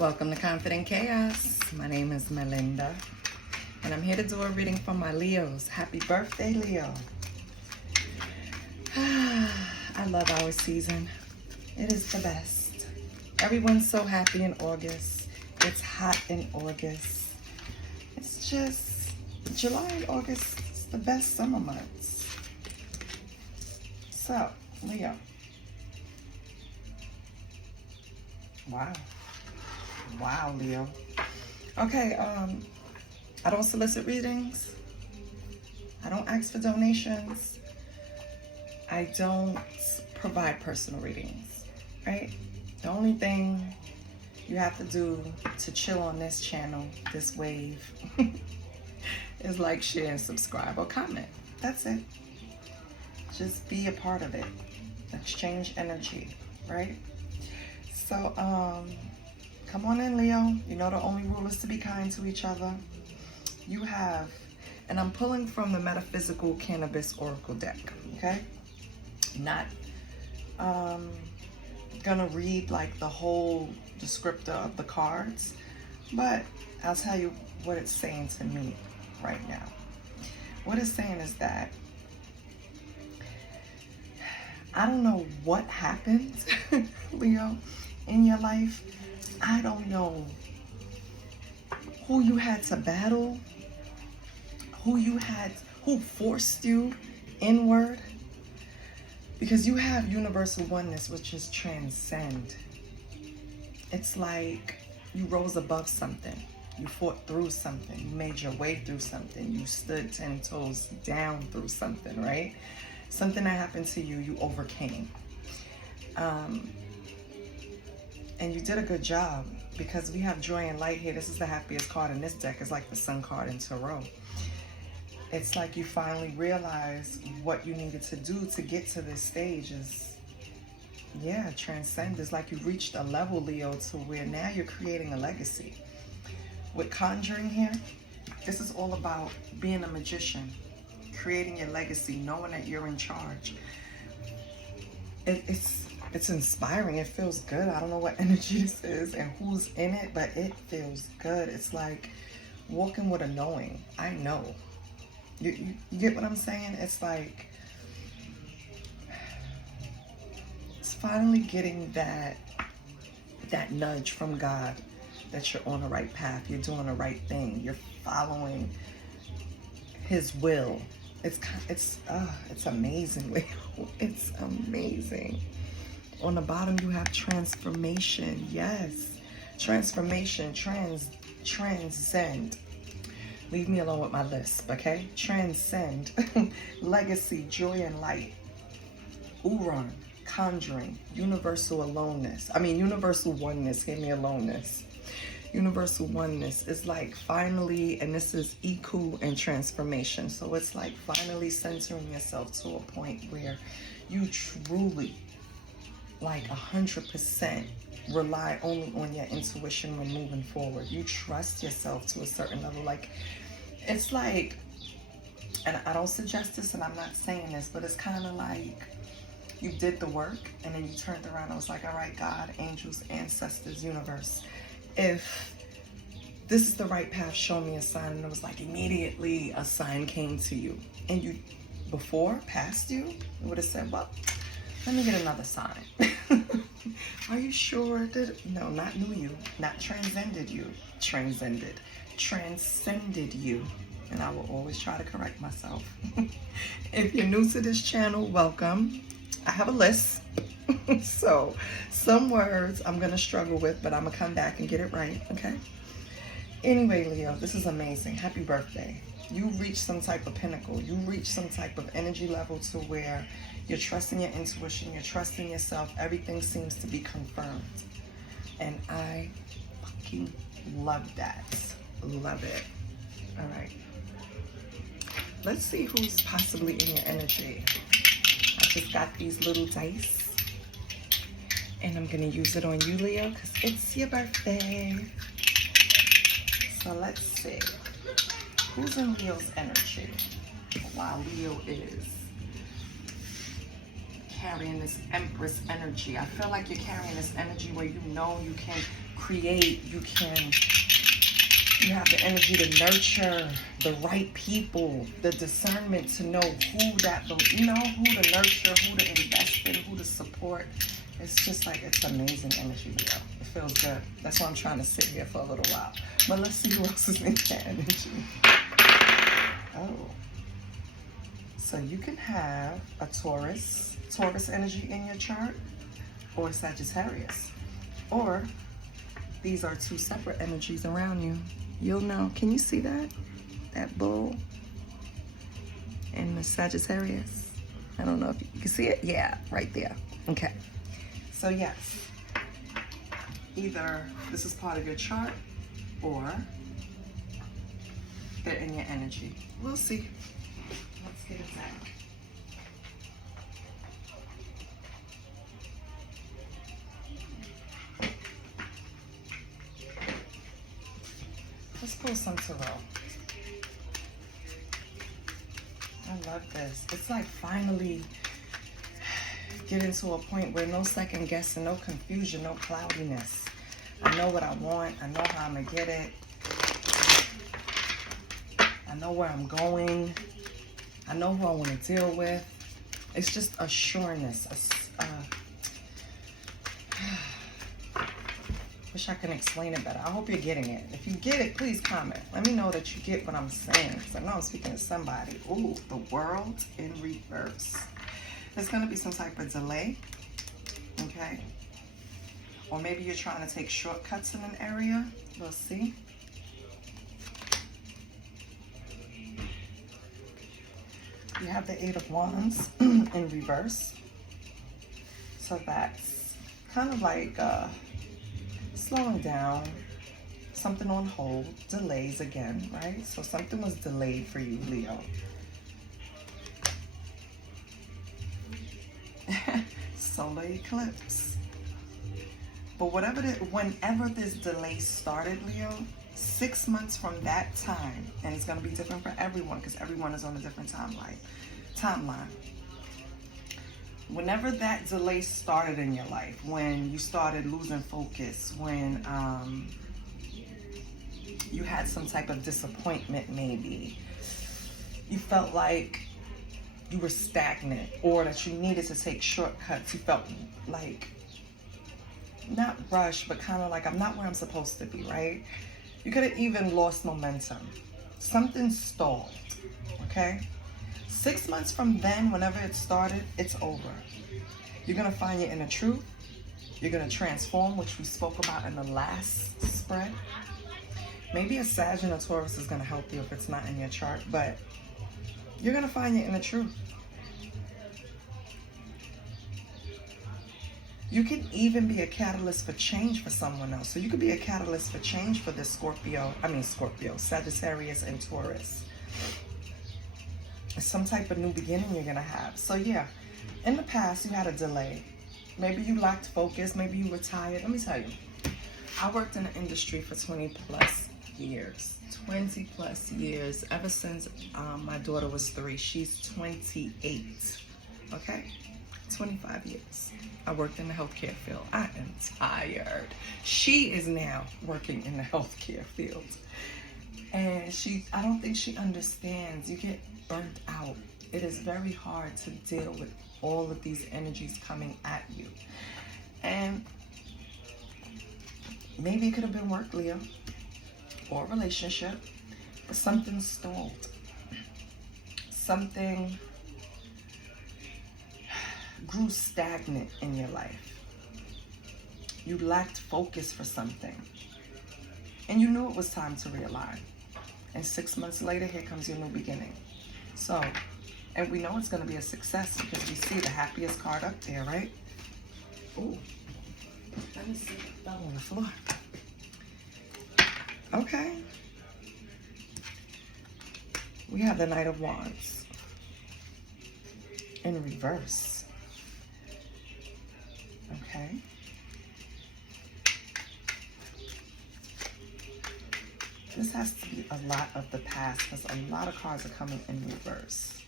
Welcome to Confident Chaos. My name is Melinda, and I'm here to do a reading for my Leos. Happy birthday, Leo. I love our season. It is the best. Everyone's so happy in August. It's hot in August. It's just July and August is the best summer months. So, Leo. Wow, Leo. Okay, I don't solicit readings. I don't ask for donations. I don't provide personal readings, right? The only thing you have to do to chill on this channel, this wave, is like, share, and subscribe, or comment. That's it. Just be a part of it. Exchange energy, right? So, come on in, Leo. You know the only rule is to be kind to each other. You have, and I'm pulling from the Metaphysical Cannabis Oracle deck, okay? Not gonna read like the whole descriptor of the cards, but I'll tell you what it's saying to me right now. What it's saying is that I don't know what happened, Leo, in your life. I don't know who you had to battle, who forced you inward, because you have universal oneness, which is transcend. It's like you rose above something. You fought through something. You made your way through something. You stood 10 toes down through something, right? Something that happened to you, you overcame. And you did a good job, because we have joy and light here. This is the happiest card in this deck. It's like the sun card in tarot. It's like you finally realized what you needed to do to get to this stage is, yeah, transcend. It's like you reached a level, Leo, to where now you're creating a legacy. With conjuring here, this is all about being a magician, creating your legacy, knowing that you're in charge. It's inspiring. It feels good. I don't know what energy this is and who's in it, but it feels good. It's like walking with a knowing. I know. You get what I'm saying? It's like, it's finally getting that nudge from God that you're on the right path. You're doing the right thing. You're following His will. It's amazing, Leo. It's amazing. On the bottom, you have transformation. Yes. Transformation. Transcend. Leave me alone with my lisp, okay? Transcend. Legacy, joy, and light. Uran. Conjuring. Universal aloneness. Universal oneness. Give me aloneness. Universal oneness is like finally, and this is Iku and transformation. So it's like finally centering yourself to a point where you truly, like 100%, rely only on your intuition when moving forward. You trust yourself to a certain level. Like, it's like, and I don't suggest this, and I'm not saying this, but it's kind of like you did the work and then you turned around and was like, all right, God, angels, ancestors, universe, if this is the right path, show me a sign. And it was like immediately a sign came to you. And you, before, past you, would have said, well, let me get another sign. Are you sure that, no, not knew you, not transcended you, transcended you. And I will always try to correct myself. If you're new to this channel, welcome. I have a list. So some words I'm going to struggle with, but I'm going to come back and get it right, okay? Anyway, Leo, this is amazing. Happy birthday. You reach some type of pinnacle. You reach some type of energy level to where you're trusting your intuition, you're trusting yourself. Everything seems to be confirmed. And I fucking love that. Love it. All right. Let's see who's possibly in your energy. I just got these little dice. And I'm going to use it on you, Leo, because it's your birthday. So let's see. Who's in Leo's energy while Leo is carrying this Empress energy. I feel like you're carrying this energy where you know you can create, you have the energy to nurture the right people, the discernment to know who who to nurture, who to invest in, who to support. It's just like, it's amazing energy, Leo. It feels good. That's why I'm trying to sit here for a little while. But let's see who else is in that energy. Oh. So you can have a Taurus energy in your chart, or Sagittarius. Or these are two separate energies around you. You'll know. Can you see that? That bull and the Sagittarius? I don't know if you can see it. Yeah, right there. Okay. So yes, either this is part of your chart or they're in your energy. We'll see. Let's get it back. Let's pull some tarot. I love this. It's like finally getting to a point where no second guessing, no confusion, no cloudiness. I know what I want. I know how I'm going to get it. I know where I'm going. I know who I want to deal with. It's just a sureness. Wish I can explain it better. I hope you're getting it. If you get it, please comment. Let me know that you get what I'm saying, because I know I'm speaking to somebody. Ooh, the world in reverse. There's going to be some type of delay, okay? Or maybe you're trying to take shortcuts in an area. We'll see. You have the Eight of Wands in reverse. So that's kind of like slowing down, something on hold, delays again, right? So something was delayed for you, Leo. Solar eclipse. But whenever this delay started, Leo, 6 months from that time, and it's going to be different for everyone because everyone is on a different timeline. Whenever that delay started in your life, when you started losing focus, when you had some type of disappointment, maybe you felt like you were stagnant or that you needed to take shortcuts, you felt like not rushed, but kind of like, I'm not where I'm supposed to be, right? You could have even lost momentum. Something stalled, okay? 6 months from then, whenever it started, it's over. You're going to find your inner truth. You're going to transform, which we spoke about in the last spread. Maybe a Sag and a Taurus is going to help you if it's not in your chart, but you're going to find your inner truth. You can even be a catalyst for change for someone else. So you could be a catalyst for change for this Sagittarius and Taurus. Some type of new beginning you're going to have. So yeah, in the past you had a delay. Maybe you lacked focus. Maybe you were tired. Let me tell you, I worked in the industry for 20 plus years. 20 plus years. Ever since my daughter was 3. She's 28. Okay? 25 years. I worked in the healthcare field. I am tired. She is now working in the healthcare field. And I don't think she understands. You get burnt out. It is very hard to deal with all of these energies coming at you. And maybe it could have been work, Leo, or a relationship, but something stalled. Something grew stagnant in your life. You lacked focus for something. And you knew it was time to realign. And 6 months later, here comes your new beginning. So, and we know it's going to be a success because we see the happiest card up there, right? Ooh. Let me see. It fell on the floor. Okay. We have the Knight of Wands in reverse. Okay. This has to be a lot of the past because a lot of cards are coming in reverse.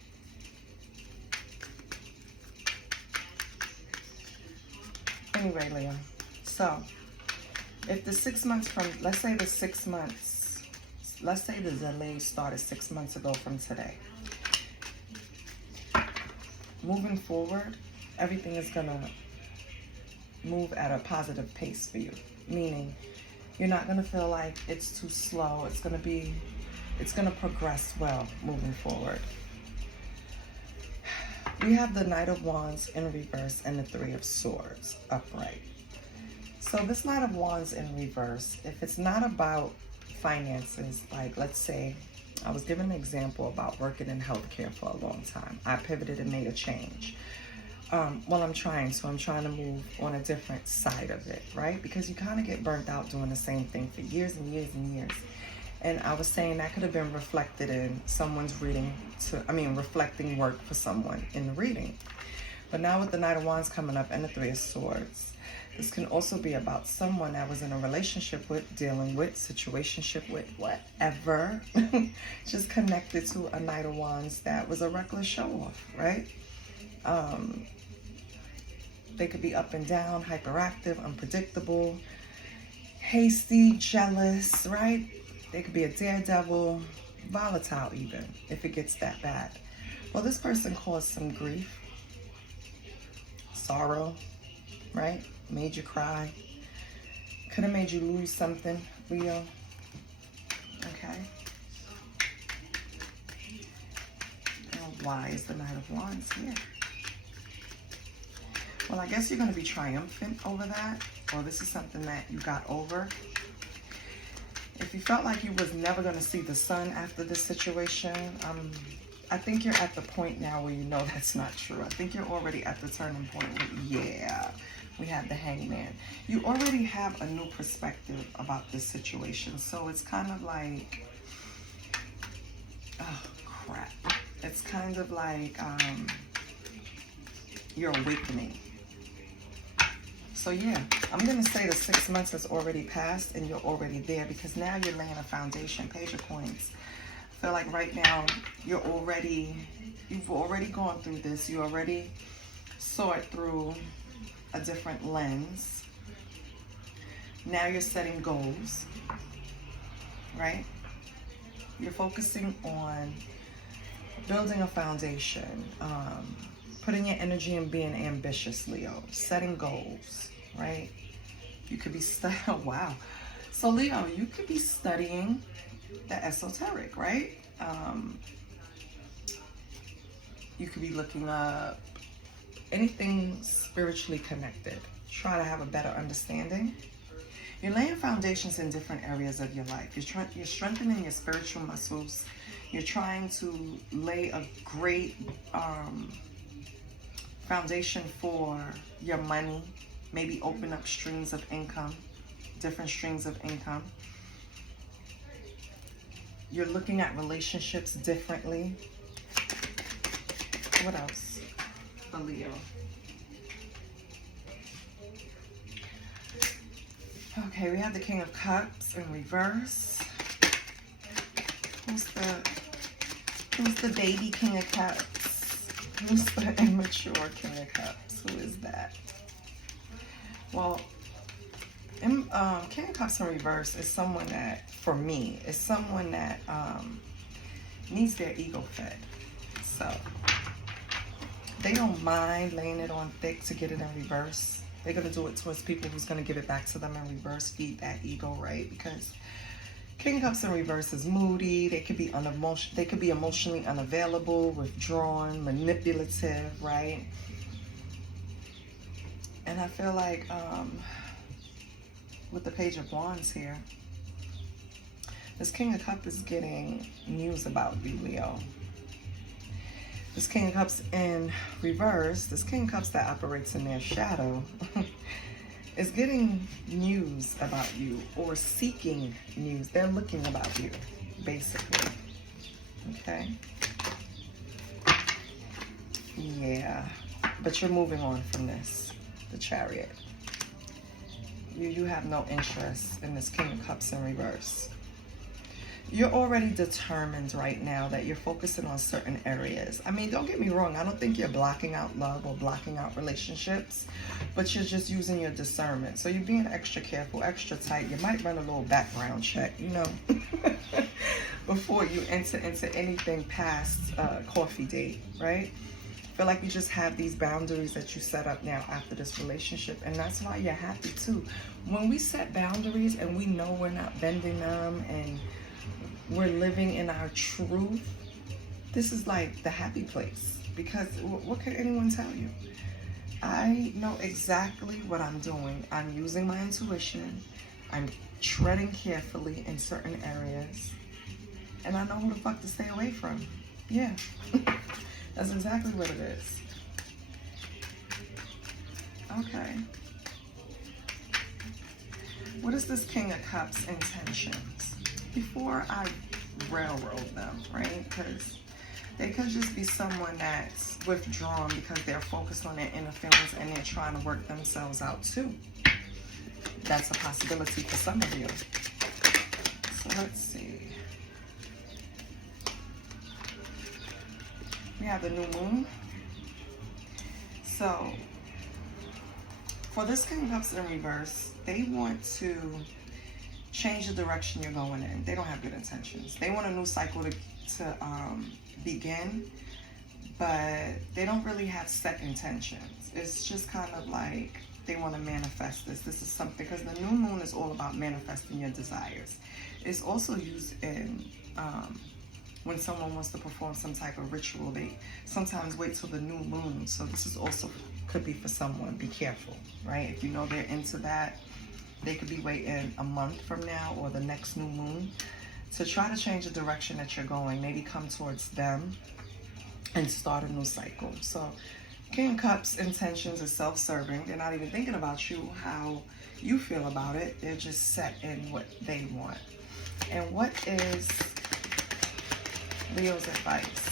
anyway, Leo, so if the 6 months from, let's say the 6 months, let's say the delay started 6 months ago from today. Moving forward, everything is going to move at a positive pace for you. Meaning, you're not going to feel like it's too slow. It's going to progress well moving forward. We have the Knight of Wands in reverse and the Three of Swords upright. So this Knight of Wands in reverse, if it's not about finances, like let's say, I was given an example about working in healthcare for a long time. I pivoted and made a change. Well, I'm trying to move on a different side of it, right? Because you kind of get burnt out doing the same thing for years and years and years. And I was saying that could have been reflected in someone's reflecting work for someone in the reading. But now with the Knight of Wands coming up and the Three of Swords, this can also be about someone that was in a relationship with, dealing with, situationship with, whatever, just connected to a Knight of Wands that was a reckless show-off, right? They could be up and down, hyperactive, unpredictable, hasty, jealous, right? They could be a daredevil, volatile even, if it gets that bad. Well, this person caused some grief, sorrow, right? Made you cry. Could have made you lose something, Leo. Okay. Now, why is the Knight of Wands here? Well, I guess you're going to be triumphant over that, or this is something that you got over. If you felt like you was never going to see the sun after this situation, I think you're at the point now where you know that's not true. I think you're already at the turning point where, yeah, we have the Hangman. You already have a new perspective about this situation. So it's kind of like, oh, crap. It's kind of like you're awakening. So yeah, I'm going to say the 6 months has already passed and you're already there, because now you're laying a foundation. Page of Coins. I feel like right now you've already gone through this. You already saw it through a different lens. Now you're setting goals, right? You're focusing on building a foundation, putting your energy in being ambitious, Leo, setting goals, right? You could be studying, wow. So Leo, you could be studying the esoteric, right? You could be looking up anything spiritually connected. Try to have a better understanding. You're laying foundations in different areas of your life. You're strengthening your spiritual muscles. You're trying to lay a great foundation for your money. Maybe open up streams of income, different streams of income. You're looking at relationships differently. What else? The Leo. Okay, we have the King of Cups in reverse. Who's the baby King of Cups? Who's the immature King of Cups? Who is that? Well, King of Cups in reverse is someone that, for me, is someone that needs their ego fed. So they don't mind laying it on thick to get it in reverse. They're going to do it towards people who's going to give it back to them in reverse, feed that ego, right? Because King of Cups in reverse is moody. They could be emotionally unavailable, withdrawn, manipulative, right? And I feel like with the Page of Wands here, this King of Cups is getting news about you, Leo. This King of Cups in reverse, this King of Cups that operates in their shadow, is getting news about you or seeking news. They're looking about you, basically. Okay? Yeah. But you're moving on from this, the Chariot. You have no interest in this King of Cups in reverse. You're already determined right now that you're focusing on certain areas. I mean, don't get me wrong. I don't think you're blocking out love or blocking out relationships, but you're just using your discernment. So you're being extra careful, extra tight. You might run a little background check, you know, before you enter into anything past coffee date, right? Feel like you just have these boundaries that you set up now after this relationship, and that's why you're happy too. When we set boundaries and we know we're not bending them and we're living in our truth, this is like the happy place, because what can anyone tell you? I know exactly what I'm doing. I'm using my intuition. I'm treading carefully in certain areas, and I know who the fuck to stay away from. Yeah. That's exactly what it is. Okay. What is this King of Cups intentions? Before I railroad them, right? Because they could just be someone that's withdrawn because they're focused on their inner feelings and they're trying to work themselves out too. That's a possibility for some of you. So let's see. We have the new moon. So for this King of Cups in reverse, they want to change the direction you're going in. They don't have good intentions. They want a new cycle to begin, but they don't really have set intentions. It's just kind of like they want to manifest this. This is something, because the new moon is all about manifesting your desires. It's also used in when someone wants to perform some type of ritual. They sometimes wait till the new moon. So this is also could be for someone. Be careful, right? If you know they're into that, they could be waiting a month from now or the next new moon to try to change the direction that you're going. Maybe come towards them and start a new cycle. So King of Cups intentions is self-serving. They're not even thinking about you, how you feel about it. They're just set in what they want. And what is Leo's advice?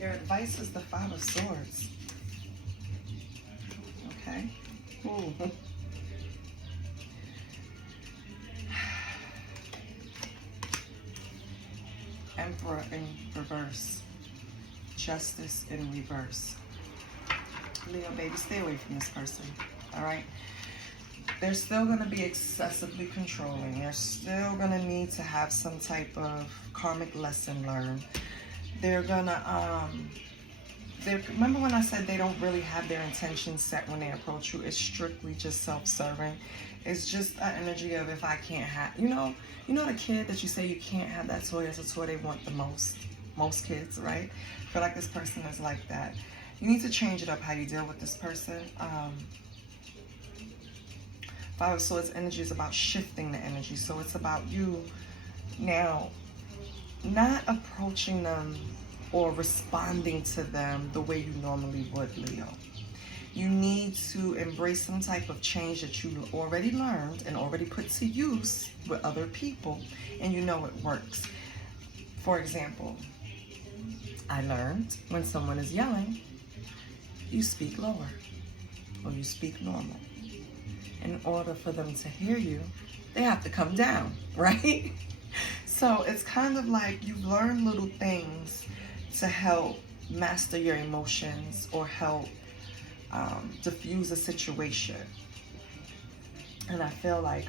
Your advice is the Five of Swords. Okay. Ooh. Emperor in reverse. Justice in reverse. Leo, baby, stay away from this person. All right? They're still going to be excessively controlling. They're still going to need to have some type of karmic lesson learned. They're going to, remember when I said they don't really have their intentions set when they approach you? It's strictly just self-serving. It's just an energy of, if I can't have, you know the kid that you say you can't have that toy, that's a toy they want the most. Most kids, right? I feel like this person is like that. You need to change it up how you deal with this person. Five of Swords energy is about shifting the energy. So it's about you now not approaching them or responding to them the way you normally would, Leo. You need to embrace some type of change that you already learned and already put to use with other people, and you know it works. For example, I learned when someone is yelling, you speak lower or you speak normal. In order for them to hear you, they have to come down, right? So it's kind of like you've learned little things to help master your emotions or help diffuse a situation. And I feel like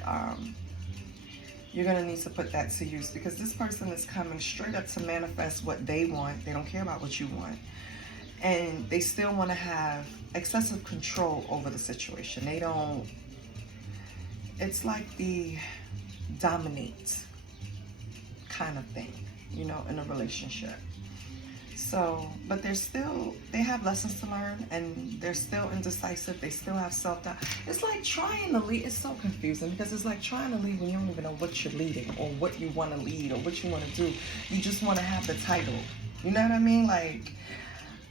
you're going to need to put that to use, because this person is coming straight up to manifest what they want. They don't care about what you want. And they still want to have excessive control over the situation. They don't, it's like the dominate kind of thing, in a relationship. So, but they have lessons to learn, and they're still indecisive. They still have self-doubt. It's like trying to lead. It's so confusing, because it's like trying to lead when you don't even know what you're leading or what you want to lead or what you want to do. You just want to have the title. You know what I mean? Like,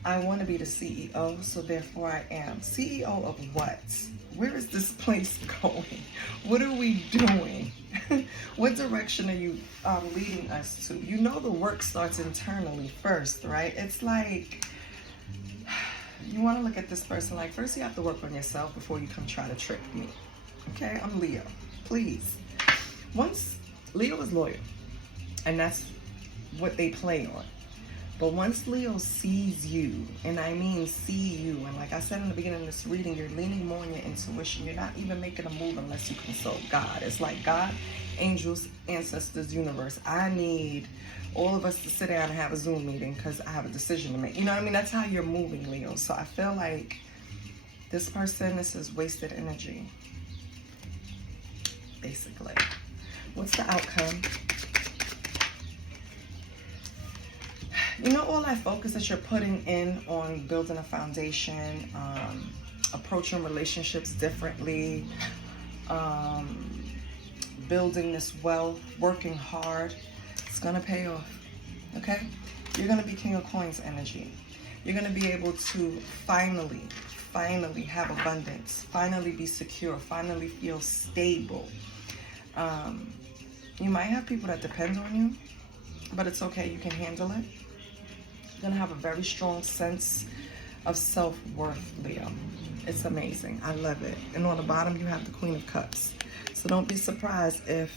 I want to be the CEO, so therefore I am. CEO of what? Where is this place going? What are we doing? What direction are you leading us to? You know the work starts internally first, right? It's like, you want to look at this person like, first you have to work on yourself before you come try to trick me. Okay, I'm Leo. Please. Once, Leo is loyal, and that's what they play on. But once Leo sees you, and I mean see you, and like I said in the beginning of this reading, you're leaning more on your intuition. You're not even making a move unless you consult God. It's like God, angels, ancestors, universe. I need all of us to sit down and have a Zoom meeting because I have a decision to make. You know what I mean? That's how you're moving, Leo. So I feel like this person, this is wasted energy, basically. What's the outcome? You know, all that focus that you're putting in on building a foundation, approaching relationships differently, building this wealth, working hard, it's going to pay off, okay? You're going to be King of Coins energy. You're going to be able to finally have abundance, finally be secure, finally feel stable. You might have people that depend on you, but it's okay. You can handle it. You're gonna have a very strong sense of self-worth, Leo. It's amazing. I love it. And on the bottom, you have the Queen of Cups. So don't be surprised if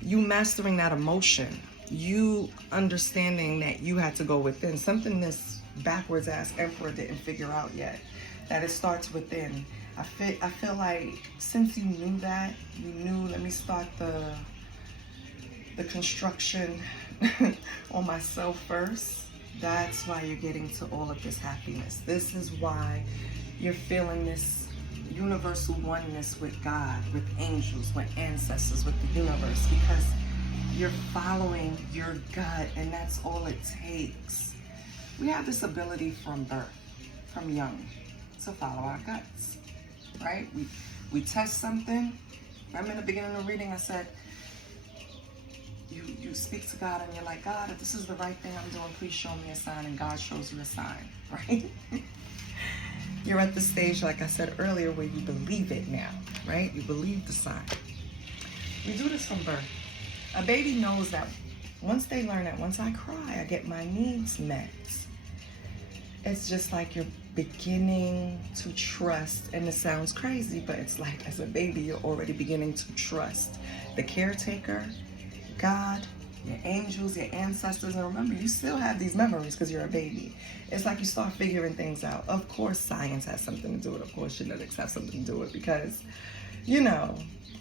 you mastering that emotion, you understanding that you had to go within, something this backwards ass emperor didn't figure out yet, that it starts within. I feel like since you knew that, you knew, let me start the construction on myself first. That's why you're getting to all of this happiness. This is why you're feeling this universal oneness with God, with angels, with ancestors, with the universe, because you're following your gut, and that's all it takes. We have this ability from birth, from young, to follow our guts, right? We test something. Remember in the beginning of the reading I said, you speak to God and you're like, God, if this is the right thing I'm doing, please show me a sign, and God shows you a sign, right? You're at the stage, like I said earlier, where you believe it now, right? You believe the sign. We do this from birth. A baby knows that once they learn that once I cry, I get my needs met. It's just like you're beginning to trust, and it sounds crazy, but it's like as a baby, you're already beginning to trust the caretaker, God, your angels, your ancestors. And remember, you still have these memories because you're a baby. It's like you start figuring things out. Of course, science has something to do with it. Of course, genetics have something to do with it, because, you know,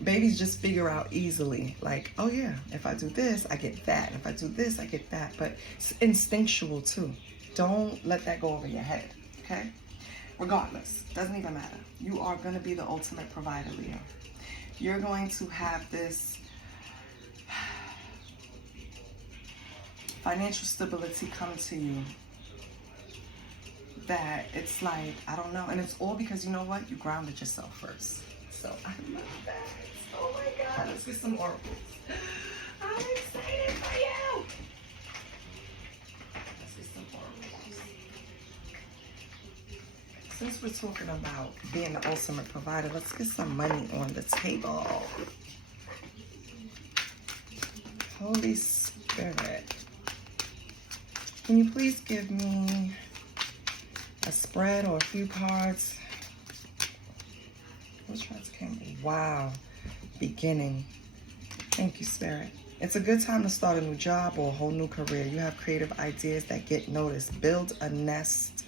babies just figure out easily, like, oh yeah, if I do this, I get that. And if I do this, I get that. But it's instinctual too. Don't let that go over your head, okay? Regardless, doesn't even matter. You are going to be the ultimate provider, Leo. You're going to have this financial stability come to you that it's like, I don't know. And it's all because, you know what? You grounded yourself first. So I love that. Oh my God. Let's get some oracles. I'm excited for you. Let's get some oracles. Since we're talking about being the ultimate provider, let's get some money on the table. Holy Spirit. Can you please give me a spread or a few cards? Which ones came? Wow. Beginning. Thank you, Spirit. It's a good time to start a new job or a whole new career. You have creative ideas that get noticed. Build a nest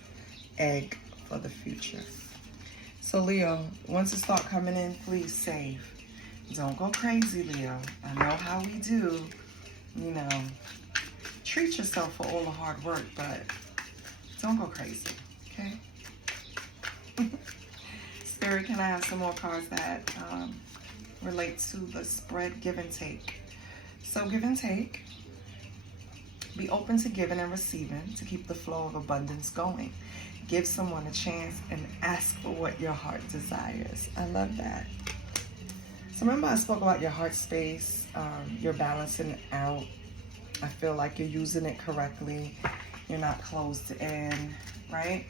egg for the future. So, Leo, once it start coming in, please save. Don't go crazy, Leo. I know how we do. You know, treat yourself for all the hard work, but don't go crazy, okay? Spirit, can I have some more cards that relate to the spread give and take? So give and take. Be open to giving and receiving to keep the flow of abundance going. Give someone a chance and ask for what your heart desires. I love that. So remember I spoke about your heart space. You're balancing it out. I feel like you're using it correctly. You're not closed in, right?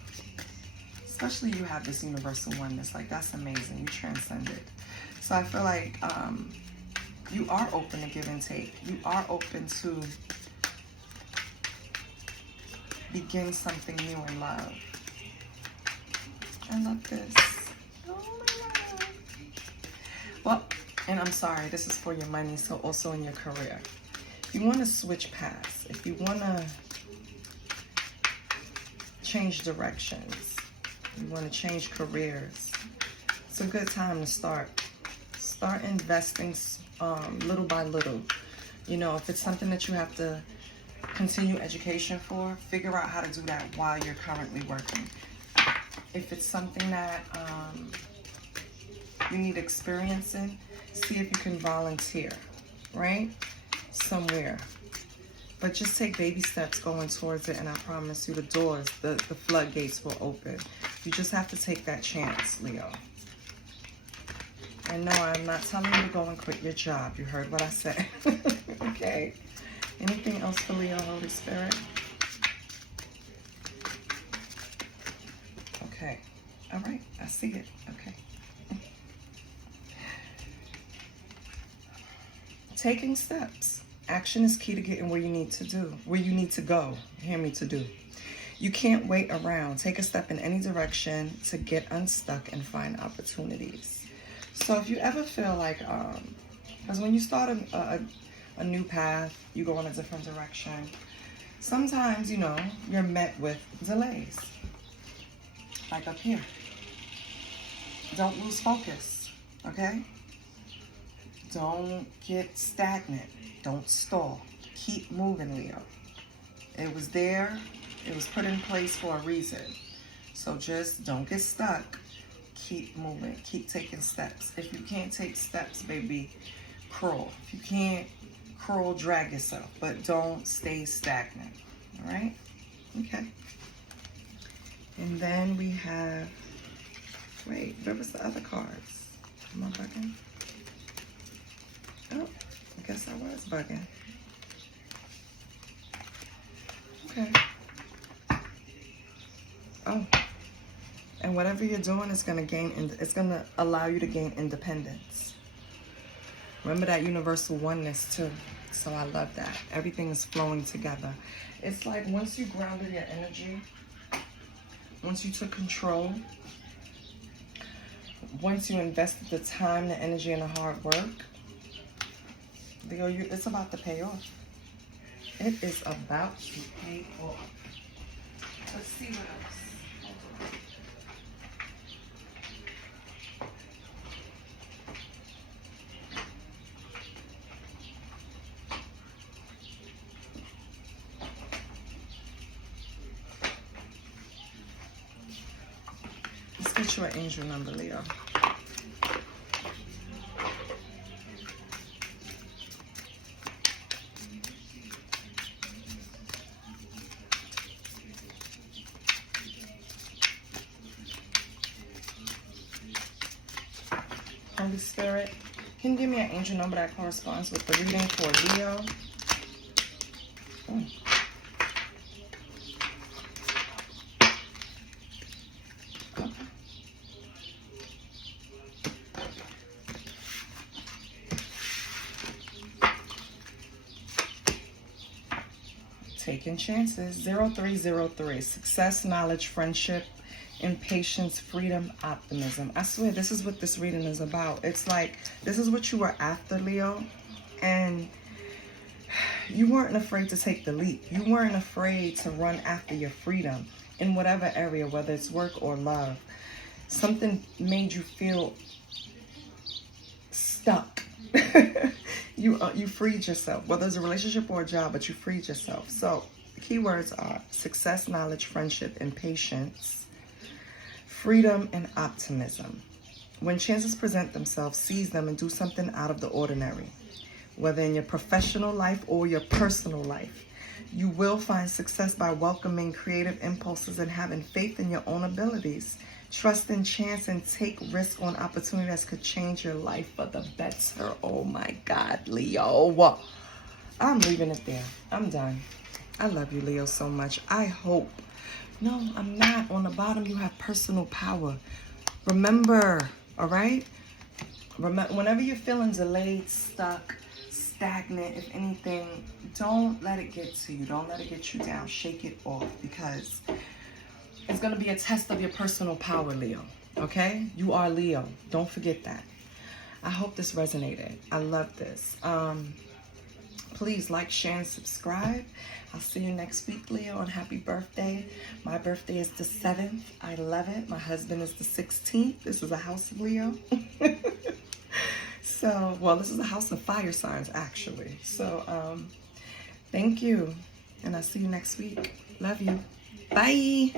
especially you have this universal oneness. Like, that's amazing. You transcend it. So I feel like you are open to give and take. You are open to begin something new in love. I love this. Oh my God. Well, and I'm sorry, this is for your money, so also in your career. If you want to switch paths, if you want to change directions, you want to change careers, it's a good time to start investing little by little. You know, if it's something that you have to continue education for, figure out how to do that while you're currently working. If it's something that you need experience in, see if you can volunteer, right? Somewhere. But just take baby steps going towards it, and I promise you the doors, the floodgates will open. You just have to take that chance, Leo. And no, I'm not telling you to go and quit your job. You heard what I said. Okay. Anything else for Leo, Holy Spirit? Okay. All right. I see it. Okay. Taking steps. Action is key to getting where you need to go. Hear me, to do. You can't wait around. Take a step in any direction to get unstuck and find opportunities. So if you ever feel like, because when you start a new path, you go in a different direction, sometimes, you know, you're met with delays. Like up here. Don't lose focus, okay? Don't get stagnant. Don't stall. Keep moving, Leo. It was there. It was put in place for a reason. So just don't get stuck. Keep moving. Keep taking steps. If you can't take steps, baby, crawl. If you can't crawl, drag yourself. But don't stay stagnant. All right? Okay. And then we have... Wait, where was the other cards? Am I bugging? Oh, I guess I was bugging. Okay. Oh. And whatever you're doing is going to it's going to allow you to gain independence. Remember that universal oneness too. So I love that. Everything is flowing together. It's like once you grounded your energy, once you took control, once you invested the time, the energy, and the hard work, it's about to pay off. It is about to pay off. Let's see what else. Let's get you an angel number, Leo. Holy Spirit, can you give me an angel number that corresponds with the reading for Leo? Oh. Okay. Taking chances. 0303. Success, knowledge, friendship, impatience, freedom, optimism. I swear this is what this reading is about. It's like this is what you were after, Leo, and you weren't afraid to take the leap. You weren't afraid to run after your freedom in whatever area, whether it's work or love. Something made you feel stuck. You freed yourself, whether it's a relationship or a job, but you freed yourself. So the key words are success, knowledge, friendship, and patience, freedom, and optimism. When chances present themselves, seize them and do something out of the ordinary. Whether in your professional life or your personal life, you will find success by welcoming creative impulses and having faith in your own abilities. Trust in chance and take risk on opportunities that could change your life for the better. Oh my God, Leo. I'm leaving it there. I'm done. I love you, Leo, so much. I hope No, I'm not. On the bottom, you have personal power. Remember, all right? Remember, whenever you're feeling delayed, stuck, stagnant, if anything, don't let it get to you. Don't let it get you down. Shake it off, because it's going to be a test of your personal power, Leo. Okay? You are Leo. Don't forget that. I hope this resonated. I love this. Please like, share, and subscribe. I'll see you next week, Leo, and happy birthday. My birthday is the 7th. I love it. My husband is the 16th. This is a house of Leo. So, well, this is a house of fire signs, actually. So, thank you. And I'll see you next week. Love you. Bye.